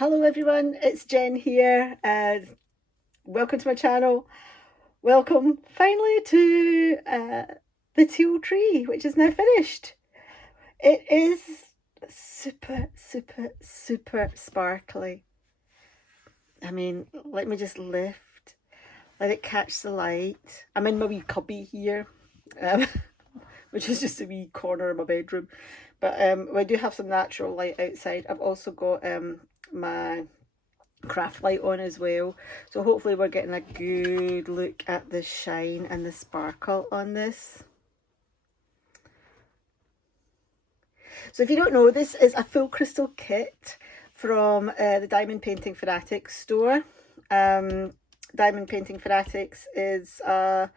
Hello everyone, it's Jen here. Welcome to my channel. Welcome finally to the teal tree, which is now finished. It is super sparkly. I mean, let me just lift, let it catch the light. I'm in my wee cubby here, which is just a wee corner of my bedroom. But we do have some natural light outside. I've also got my craft light on as well, so hopefully we're getting a good look at the shine and the sparkle on this. So if you don't know, this is a full crystal kit from the Diamond Painting Fanatics store. Diamond Painting Fanatics is a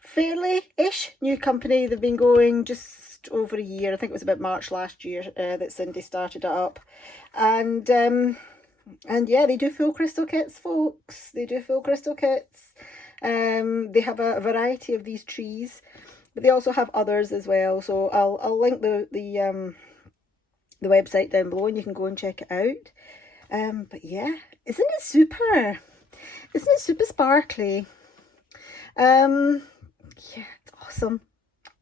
fairly-ish new company. They've been going just over a year. I think it was about March last year that Cindy started it up. And yeah, they do full crystal kits, folks. They do full crystal kits. They have a variety of these trees, but they also have others as well. So I'll link the website down below, and you can go and check it out. But yeah, isn't it super? Isn't it super sparkly? Yeah, it's awesome,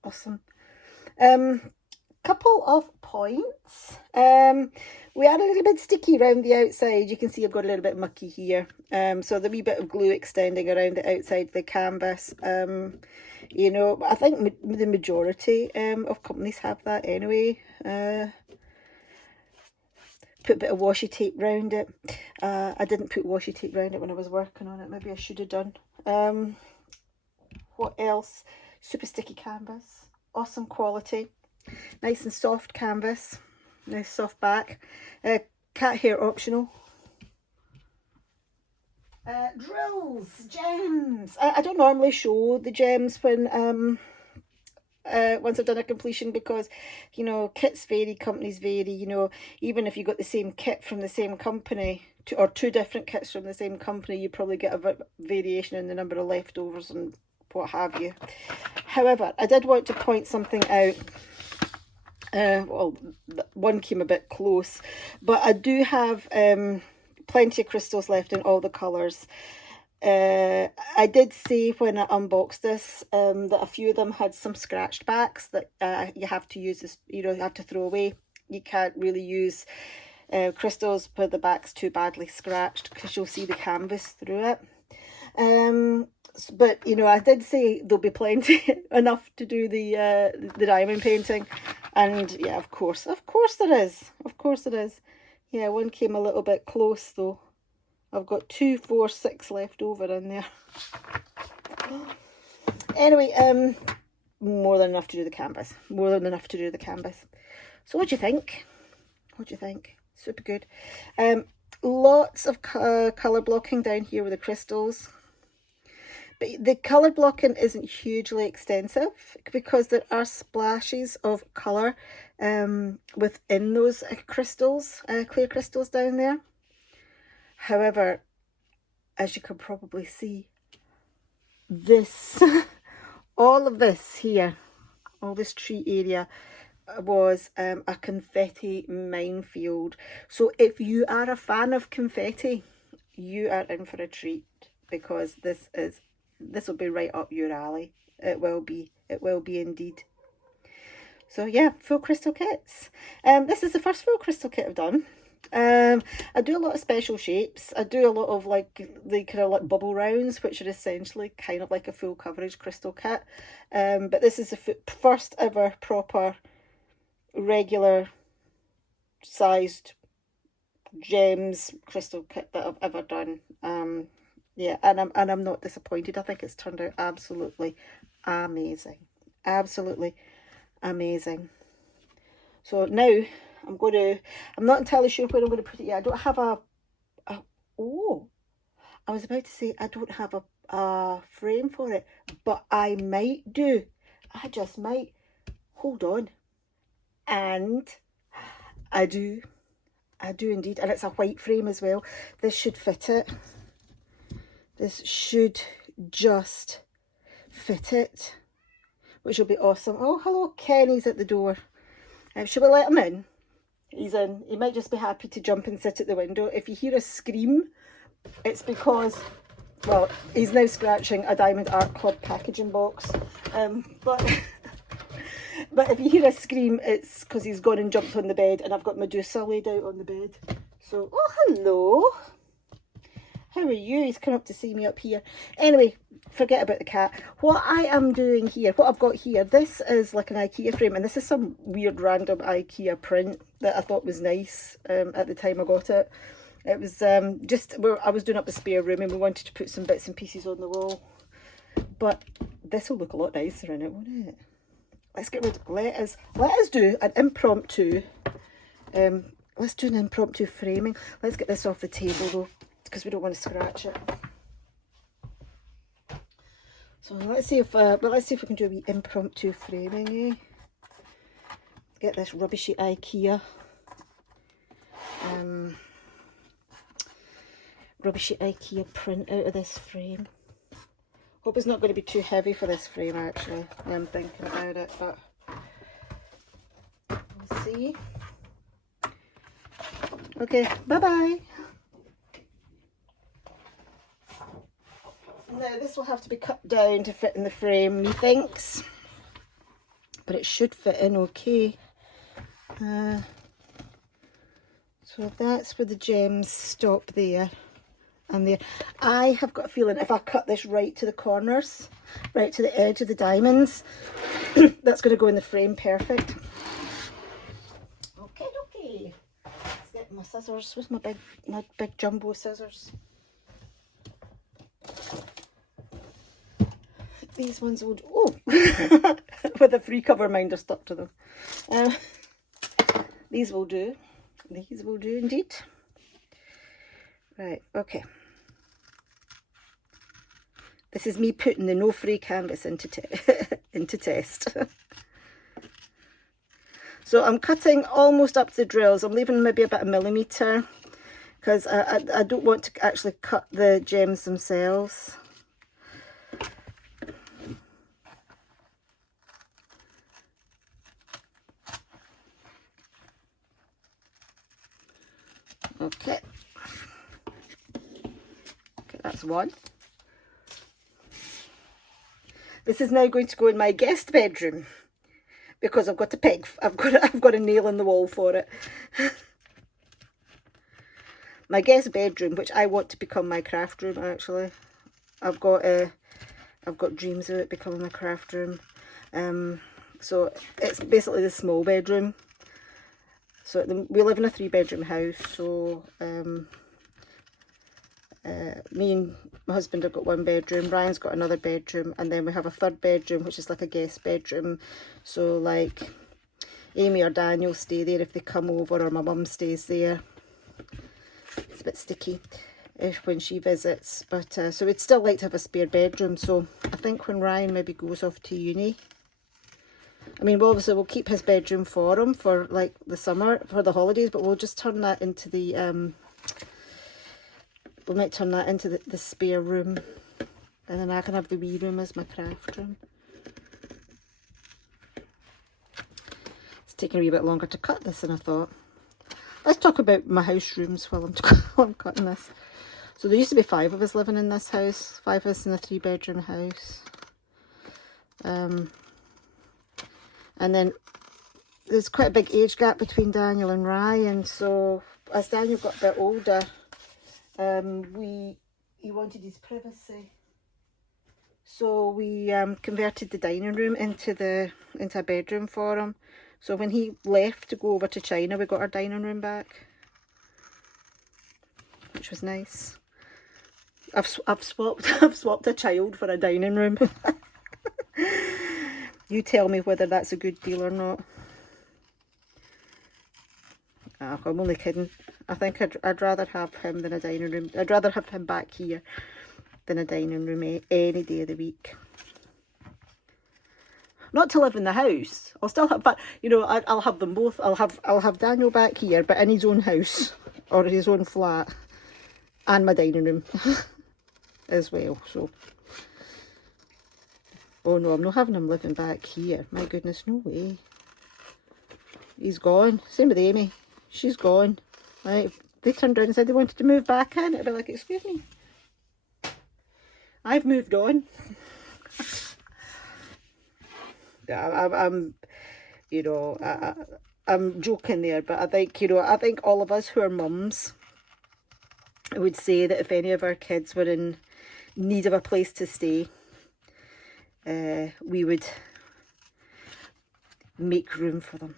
awesome. Couple of points. We are a little bit sticky around the outside. You can see I've got a little bit mucky here. So the wee bit of glue extending around the outside of the canvas. You know, I think the majority of companies have that anyway. Put a bit of washi tape around it. I didn't put washi tape around it when I was working on it. Maybe I should have done. What else? Super sticky canvas. Awesome quality. Nice and soft canvas. Nice soft back. Cat hair optional. Drills, gems. I don't normally show the gems when once I've done a completion, because you know, kits vary, companies vary. You know, even if you got the same kit from the same company, or two different kits from the same company, you probably get a variation in the number of leftovers and what have you. However, I did want to point something out. Well, one came a bit close, but I do have plenty of crystals left in all the colours. I did say when I unboxed this that a few of them had some scratched backs that you have to use this, you know, you have to throw away. You can't really use crystals where the back's too badly scratched, because you'll see the canvas through it. But you know, I did say there'll be plenty enough to do the diamond painting. And yeah, of course there is. Of course there is. Yeah, one came a little bit close though. I've got 2, 4, 6 left over in there. Anyway, more than enough to do the canvas. More than enough to do the canvas. So what do you think? What do you think? Super good. Lots of colour blocking down here with the crystals. But the colour blocking isn't hugely extensive, because there are splashes of colour within those crystals, clear crystals down there. However, as you can probably see, this, all of this here, all this tree area was a confetti minefield. So if you are a fan of confetti, you are in for a treat, because this will be right up your alley. It will be indeed. So yeah, full crystal kits. This is the first full crystal kit I've done. I do a lot of special shapes. I do a lot of like the kind of like bubble rounds, which are essentially kind of like a full coverage crystal kit. But this is the first ever proper regular sized gems crystal kit that I've ever done. Yeah, and I'm not disappointed. I think it's turned out absolutely amazing. Absolutely amazing. So now I'm not entirely sure where I'm going to put it yet. I don't have oh, I was about to say I don't have a frame for it, but I might do. I just might. Hold on. And I do indeed. And it's a white frame as well. This should fit it. This should just fit it, which will be awesome. Oh, hello, Kenny's at the door. Should we let him in? He's in. He might just be happy to jump and sit at the window. If you hear a scream, it's because, well, he's now scratching a Diamond Art Club packaging box. But if you hear a scream, it's because he's gone and jumped on the bed, and I've got Medusa laid out on the bed. So, oh, hello. How are you? He's come up to see me up here. Anyway, forget about the cat. What I am doing here, what I've got here, this is like an IKEA frame, and this is some weird random IKEA print that I thought was nice at the time I got it. It was just where I was doing up the spare room, and we wanted to put some bits and pieces on the wall. But this will look a lot nicer in it, won't it? Let's get rid. Let us do an impromptu. Let's do an impromptu framing. Let's get this off the table though, because we don't want to scratch it. So let's see if we can do a wee impromptu framing. Get this rubbishy IKEA. Rubbishy IKEA print out of this frame. Hope it's not going to be too heavy for this frame actually. I'm thinking about it, but we'll see. Okay, bye bye. Now this will have to be cut down to fit in the frame, methinks, but it should fit in okay. So that's where the gems stop there. And there, I have got a feeling if I cut this right to the corners, right to the edge of the diamonds, that's going to go in the frame perfect. Okay, okay. Let's get my scissors. Where's my big jumbo scissors? These ones will do. Oh, with a free cover minder stuck to them. These will do. These will do indeed. Right, okay. This is me putting the no free canvas into test. So I'm cutting almost up to the drills. I'm leaving maybe about 1 millimetre because I don't want to actually cut the gems themselves. Okay. Okay, that's one. This is now going to go in my guest bedroom because I've got a peg. I've got a nail in the wall for it. My guest bedroom, which I want to become my craft room. Actually, I've got dreams of it becoming my craft room. So it's basically the small bedroom. So we live in a 3-bedroom house. So me and my husband have got 1 bedroom, Ryan's got another bedroom, and then we have a 3rd bedroom which is like a guest bedroom. So like Amy or Daniel stay there if they come over, or my mum stays there. It's a bit sticky when she visits, but so we'd still like to have a spare bedroom. So I think when Ryan maybe goes off to uni, I mean, obviously we'll keep his bedroom for him for like the summer, for the holidays, but we'll just turn that into the we might turn that into the spare room, and then I can have the wee room as my craft room. It's taking a wee bit longer to cut this than I thought. Let's talk about my house rooms while I'm cutting this. So there used to be 5 of us living in this house, 5 of us in a 3-bedroom house. And then there's quite a big age gap between Daniel and Ryan, so as Daniel got a bit older, he wanted his privacy, so we converted the dining room into a bedroom for him. So when he left to go over to China, we got our dining room back, which was nice. I've swapped a child for a dining room. You tell me whether that's a good deal or not. Oh, I'm only kidding. I think I'd rather have him than a dining room. I'd rather have him back here than a dining room any day of the week. Not to live in the house. I'll still have, but you know, I'll have them both. I'll have Daniel back here, but in his own house or his own flat, and my dining room as well. So, oh no, I'm not having him living back here. My goodness, no way. He's gone. Same with Amy. she's gone. Right, if they turned around and said they wanted to move back in, I'd be like, excuse me, I've moved on. I'm you know, I'm joking there, but I think, you know, I think all of us who are mums would say that if any of our kids were in need of a place to stay, we would make room for them.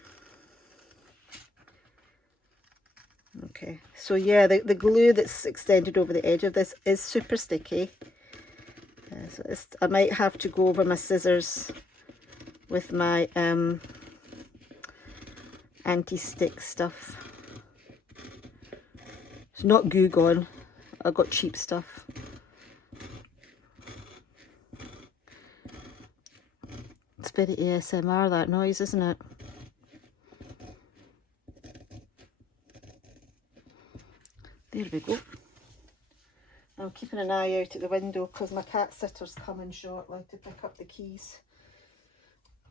Okay, so yeah, the glue that's extended over the edge of this is super sticky. So I might have to go over my scissors with my anti-stick stuff. It's not Goo Gone, I got cheap stuff. It's very ASMR, that noise, isn't it? There we go. I'm keeping an eye out at the window because my cat sitter's coming shortly to pick up the keys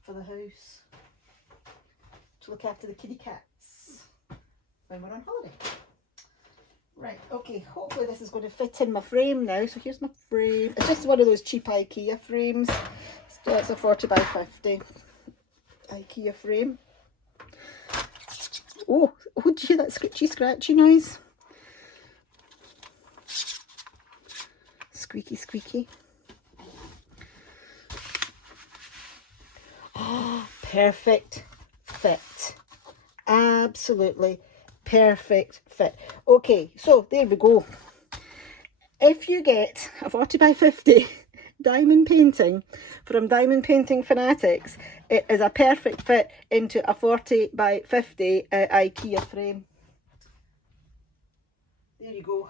for the house, to look after the kitty cats when we're on holiday. Right, okay, hopefully this is going to fit in my frame now. So here's my frame. It's just one of those cheap IKEA frames. So it's a 40 by 50 IKEA frame. Oh, did you hear that scratchy scratchy noise? Squeaky squeaky. Oh, perfect fit. Absolutely perfect fit. Okay, so there we go. If you get a 40 by 50 diamond painting from Diamond Painting Fanatics, it is a perfect fit into a 40 by 50 IKEA frame. There you go.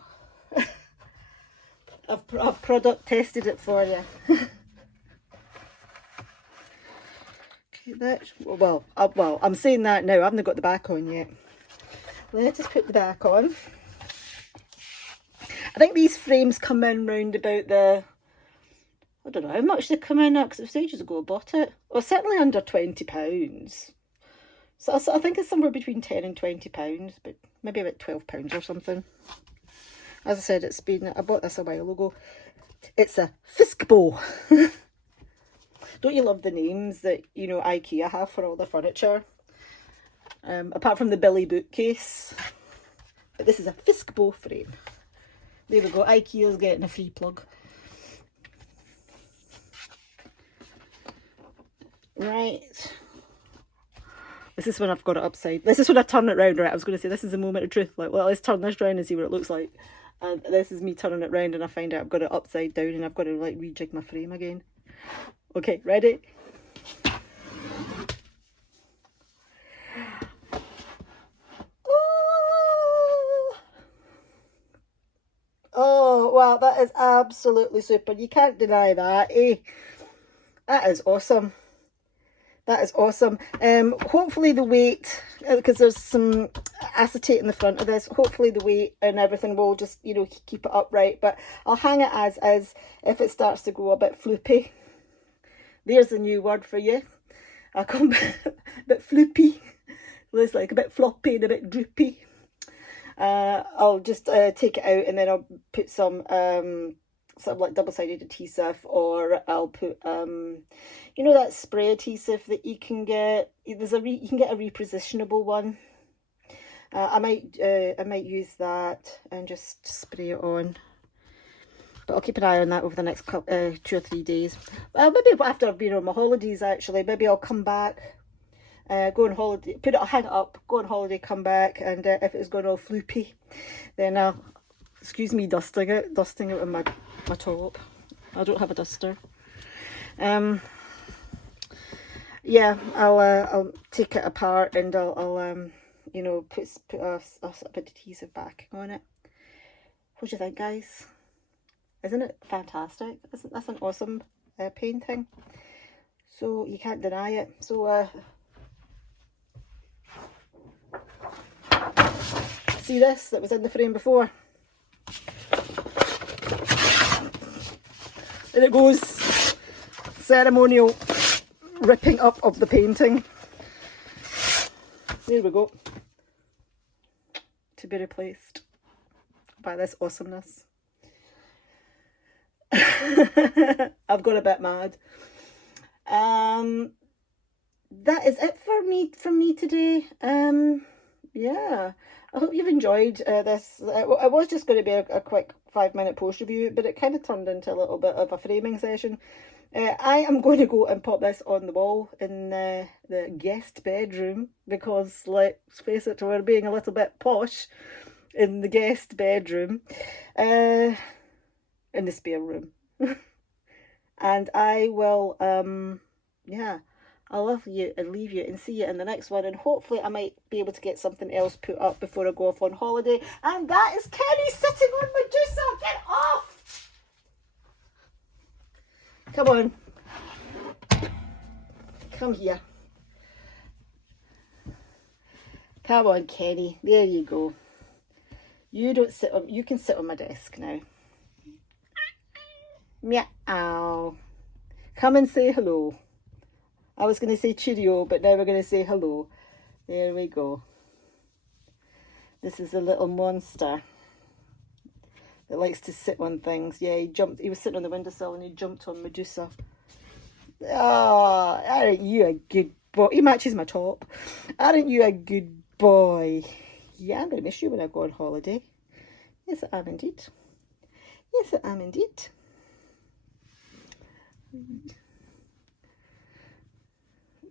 I've product tested it for you. Okay, that's well, I'm saying that now. I haven't got the back on yet. Let's just put the back on. I think these frames come in round about the, I don't know how much they come in at, because it was ages ago I bought it. Well, certainly under £20. So I think it's somewhere between £10 and £20, but maybe about £12 or something. As I said, I bought this a while ago. It's a Fiskbo. Don't you love the names that, you know, IKEA have for all their furniture? Apart from the Billy bookcase. But this is a Fiskbo frame. There we go, IKEA's getting a free plug. Right. This is when I've got it upside. This is when I turn it round, right? I was going to say this is a moment of truth. Like, well, let's turn this round and see what it looks like. And this is me turning it round and I find out I've got it upside down and I've got to like rejig my frame again. Okay, ready? Oh, wow, that is absolutely super. You can't deny that, eh? That is awesome. That is awesome. Hopefully the weight, because there's some acetate in the front of this, hopefully the weight and everything will just, you know, keep it upright. But I'll hang it as is. If it starts to go a bit floopy, there's a new word for you. I'll come a bit floopy. It's like a bit floppy and a bit droopy. I'll just take it out and then I'll put some sort of like double-sided adhesive, or I'll put you know that spray adhesive that you can get. You can get a repositionable one. I might use that and just spray it on. But I'll keep an eye on that over the next 2 or 3 days. Maybe after I've been on my holidays, actually. Maybe I'll come back, go on holiday, hang it up, go on holiday, come back, and if it's going all floopy, then I'll, excuse me, dusting it with my top. I don't have a duster. Yeah, I'll take it apart and I'll you know, put a bit of adhesive backing on it. What do you think, guys? Isn't it fantastic? That's an awesome painting. So you can't deny it. So see this that was in the frame before? There it goes. Ceremonial ripping up of the painting. There we go. be replaced by this awesomeness. I've got a bit mad. That is it for me today. Yeah, I hope you've enjoyed this. It was just going to be a quick 5-minute post review, but it kind of turned into a little bit of a framing session. I am going to go and pop this on the wall in the guest bedroom, because let's face it, we're being a little bit posh in the guest bedroom, in the spare room. And I will, yeah, I'll love you and leave you and see you in the next one. And hopefully I might be able to get something else put up before I go off on holiday. And that is Kenny sitting on Medusa. Get off! Come on. Come here. Come on, Kenny. There you go. You don't sit on, you can sit on my desk now. Meow. Come and say hello. I was going to say cheerio, but now we're going to say hello. There we go. This is a little monster that likes to sit on things. Yeah, he was sitting on the windowsill and he jumped on Medusa. Oh, aren't you a good boy? He matches my top. Aren't you a good boy? Yeah, I'm going to miss you when I go on holiday. Yes, I am indeed. Yes, I am indeed.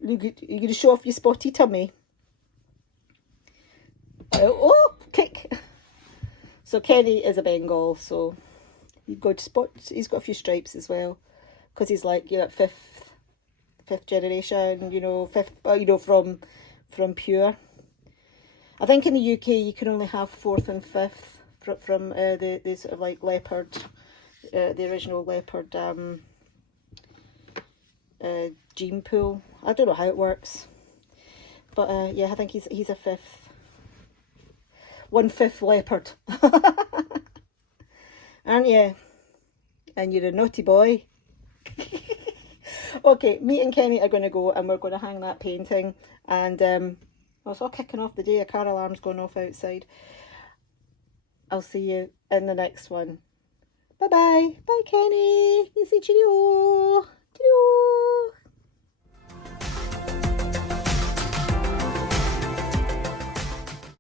You're going to show off your spotty tummy. Oh, kick. So Kenny is a Bengal, so he's got spots. He's got a few stripes as well, because he's like, you know, fifth generation, you know, from pure. I think in the UK you can only have fourth and fifth from the sort of like leopard, the original leopard gene pool. I don't know how it works, but yeah, I think he's a fifth. 1/5 leopard. Aren't you? And you're a naughty boy. Okay, me and Kenny are going to go and we're going to hang that painting. And I was all kicking off the day. A car alarm's going off outside. I'll see you in the next one. Bye bye. Bye, Kenny. You say cheerio. Cheerio.